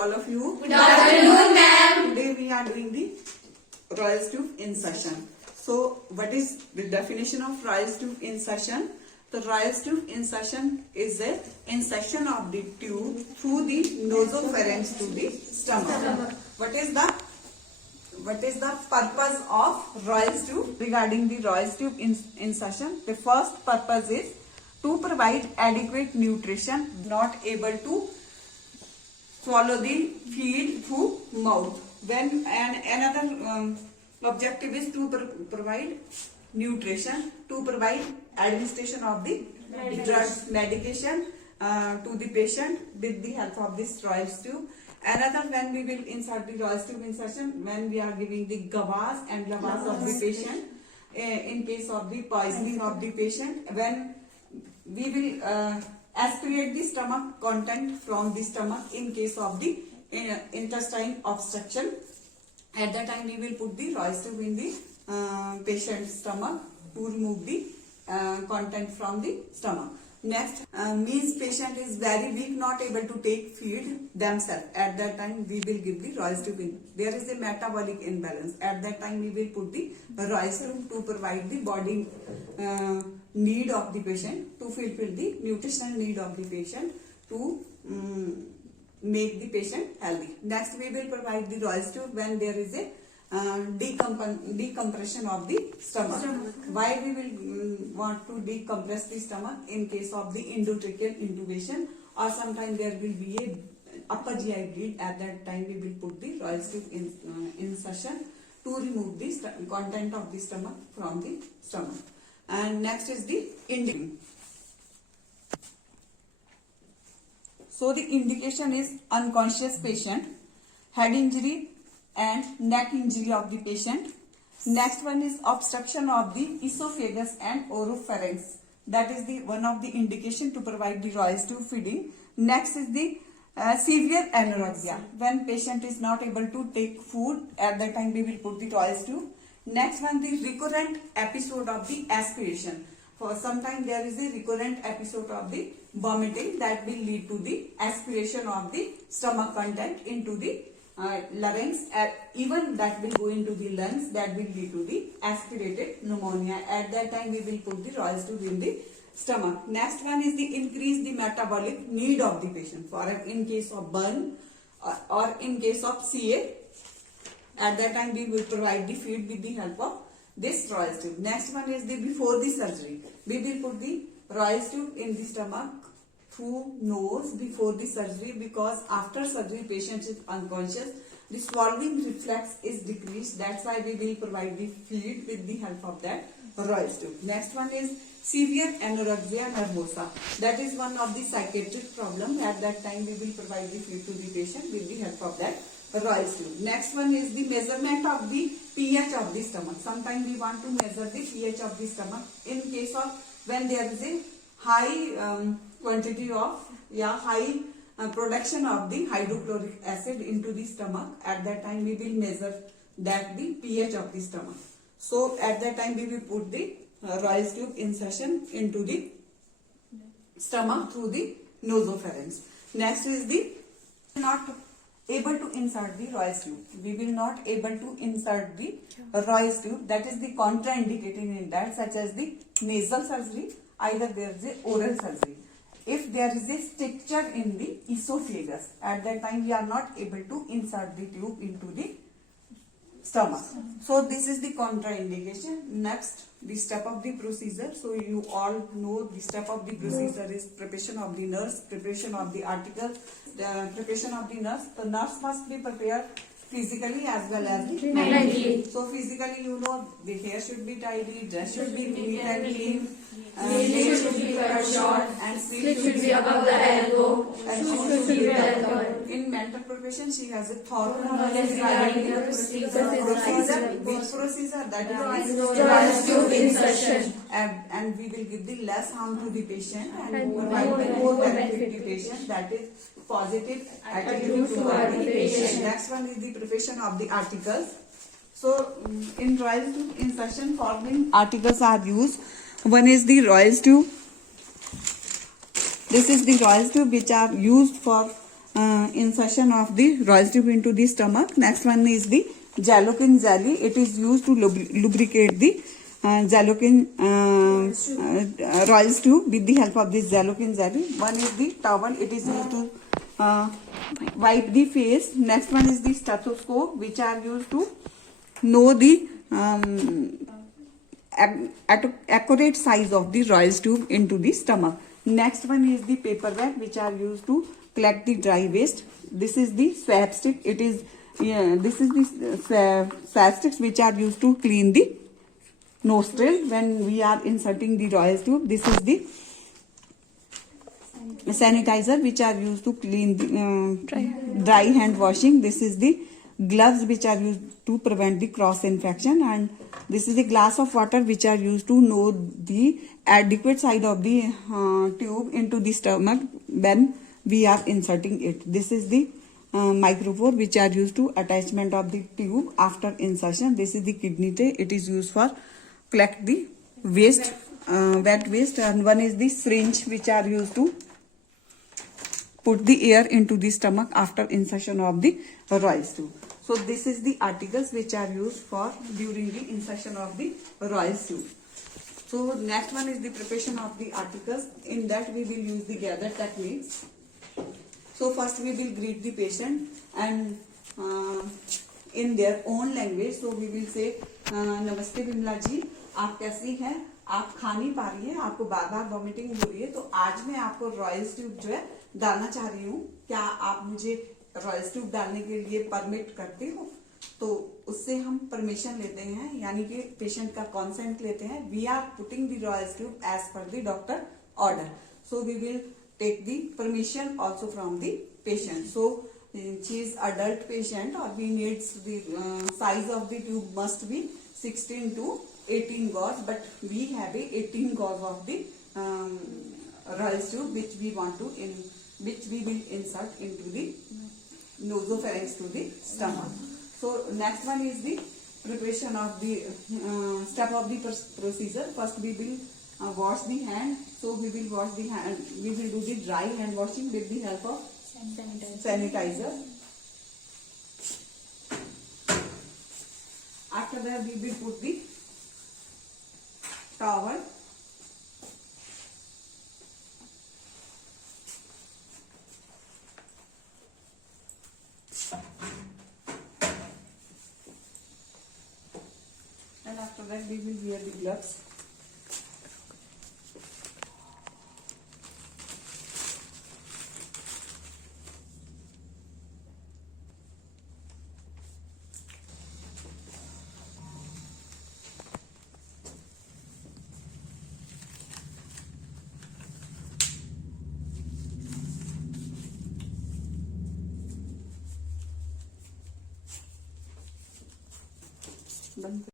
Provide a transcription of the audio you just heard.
all of you. Good afternoon, ma'am. Today we are doing the Royal's tube insertion. So, what is the definition of Royal's tube insertion? The Royal's tube insertion is a insertion of the tube through the nasopharynx to the stomach. What is the purpose of Royal's tube? Regarding the Royal's tube insertion, the first purpose is to provide adequate nutrition, not able to swallow the feed through mouth. When another objective is to provide nutrition, to provide administration of the drugs, medication to the patient with the help of this Royal's tube. Another, when we will insert the Royal's tube insertion, when we are giving the gavas and lavas of the patient, in case of the poisoning of the patient, when we will aspirate the stomach content from the stomach in case of the intestine obstruction. At that time we will put the Royal's tube in the patient's stomach to remove the content from the stomach. Next, means patient is very weak, not able to take feed themselves. At that time we will give the Royal's tube in. There is a metabolic imbalance. At that time we will put the Royal's tube to provide the body need of the patient, to fulfill the nutritional need of the patient, to make the patient healthy. Next, we will provide the Royal's tube when there is a decompression of the stomach. Why we will want to decompress the stomach? In case of the endotracheal intubation, or sometimes there will be a upper GI bleed. At that time we will put the Royal's tube insertion to remove the content of the stomach from the stomach. And next is the indication. So the indication is unconscious patient, head injury and neck injury of the patient. Next one is obstruction of the esophagus and oropharynx. That is the one of the indication to provide the Royal's tube feeding. Next is the severe anorexia. When patient is not able to take food, at that time we will put the Royal's tube. Next one, the recurrent episode of the aspiration. For some time there is a recurrent episode of the vomiting that will lead to the aspiration of the stomach content into the larynx. Even that will go into the lungs, that will lead to the aspirated pneumonia. At that time we will put the Royal's tube in the stomach. Next one is the increase the metabolic need of the patient. For in case of burn or in case of CA, at that time we will provide the feed with the help of this Royal's tube. Next one is the before the surgery. We will put the Royal's tube in the stomach through nose before the surgery, because after surgery patient is unconscious, the swallowing reflex is decreased. That's why we will provide the feed with the help of that Royal's tube. Next one is severe anorexia nervosa. That is one of the psychiatric problem. At that time we will provide the feed to the patient with the help of that Royal's tube. Next one is the measurement of the pH of the stomach. Sometimes we want to measure the pH of the stomach in case of when there is a high quantity of high production of the hydrochloric acid into the stomach. At that time we will measure that the pH of the stomach. So at that time we will put the Royal's tube insertion into the stomach through the nasopharynx. Next is the not able to insert the Royal's tube. We will not able to insert the Royal's tube. That is the contraindicating in that, such as the nasal surgery, either there is a oral surgery. If there is a stricture in the esophagus, at that time we are not able to insert the tube into the stomach. So this is the contraindication. Next, the step of the procedure. So you all know the step of the procedure is preparation of the nurse, preparation of the article, the preparation of the nurse. The nurse must be prepared physically as well as mentally. So physically, you know, the hair should be tidy, dress should be neat and clean, nails should be cut short, and sleeve should be above the elbow, and shoes should be well covered. In mental preparation, she has a thorough knowledge regarding the procedure. Which procedure? That is Royal's tube insertion. And we will give the less harm to the patient and provide the more benefit to the patient. That is positive attitude toward the patient. Next one is the preparation of the articles. So in Royal's tube insertion, following articles are used. One is the Royal's tube. This is the Royal's tube which are used for insertion of the Roy's tube into the stomach. Next one is the Jalokin jelly. It is used to lubricate the Jalokin Roy's tube with the help of this Jalokin jelly. One is the towel. It is used to wipe the face. Next one is the stethoscope, which are used to know the accurate size of the Roy's tube into the stomach. Next one is the paper bag, which are used to collect the dry waste. This is the swab stick. This is the swab sticks which are used to clean the nostril when we are inserting the Roy's tube. This is the sanitizer which are used to clean the dry hand washing. This is the gloves which are used to prevent the cross infection, and this is a glass of water which are used to know the adequate side of the tube into the stomach when we are inserting it. This is the microphore which are used to attachment of the tube after insertion. This is the kidney tray. It is used for collect the waste, wet waste, and one is the syringe which are used to put the air into the stomach after insertion of the Roy's tube. So this is the articles which are used for during the insertion of the Roy's tube. So next one is the preparation of the articles. In that we will use the gather techniques. So first we will greet the patient and in their own language. So we will say नमस्ते विमला जी, आप कैसी हैं? आप खा नहीं पा रही हैं, आपको बार बार वॉमिटिंग हो रही है, तो आज मैं आपको रॉयल्स ट्यूब जो है डालना चाह रही हूँ. क्या आप मुझे रॉयल्स ट्यूब डालने के लिए परमिट करते हो? तो उससे हम परमिशन लेते हैं, यानी कि पेशेंट का कंसेंट लेते हैं. We are putting the Ryle's tube as per the doctor order. So we will take the permission also from the patient. So she is adult patient, or we needs the size of the tube must be 16 to 18 gauge, but we have a 18 gauge of the Roy's tube which we want to which we will insert into the nasopharynx to the stomach. So next one is the preparation of the step of the procedure. First we will wash the hand. So we will wash the hand. We will do the dry hand washing with the help of sanitizer. After that we will put the towel. And after that we will wear the gloves. बंद